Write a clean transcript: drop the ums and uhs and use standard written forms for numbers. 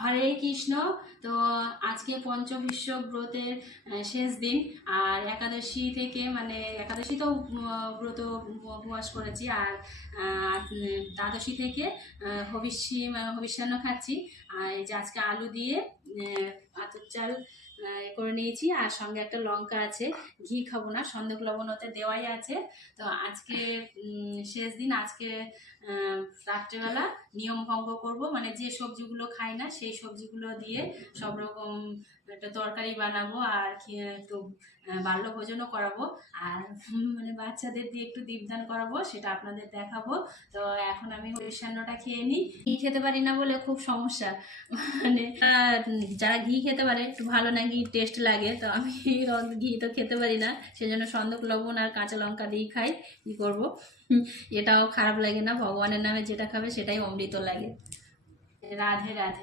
হরে কৃষ্ণ। তো আজকে পঞ্চবিশ্ব ব্রতের শেষ দিন। আর একাদশী থেকে মানে একাদশী তো ব্রত উপবাস করেছি। আর দ্বাদশী থেকে হবিষ্যান্ন খাচ্ছি। আর এই যে আজকে আলু দিয়ে আতপ চাল করে নিয়েছি, আর সঙ্গে একটা লঙ্কা আছে। ঘি খাবো না, সন্দেহ লবণ ওতে দেওয়াই আছে। তো আজকে শেষ দিন। আজকে রাত্রেবেলা নিয়ম ভঙ্গ করব, মানে যে সবজিগুলো খাই না সেই সবজিগুলো দিয়ে সব রকম একটা তরকারি বানাবো, আর একটু বাল্য ভোজনও করাবো। আর মানে বাচ্চাদের দিয়ে একটু দীপদান করাবো, সেটা আপনাদের দেখাবো। তো এখন আমি মিষ্টান্নটা খেয়ে নিই। ঘি খেতে পারি না বলে খুব সমস্যা, মানে যারা ঘি খেতে পারে একটু ভালো, না ঘি টেস্ট লাগে, তো আমি ঘি তো খেতে পারি না, সেজন্য সন্দক লবণ আর কাঁচা লঙ্কা দিয়ে খাই। কি করবো, এটাও খারাপ লাগে না, ভগবানের নামে যেটা খাবে সেটাই অমৃত লাগে। রাধে রাধে।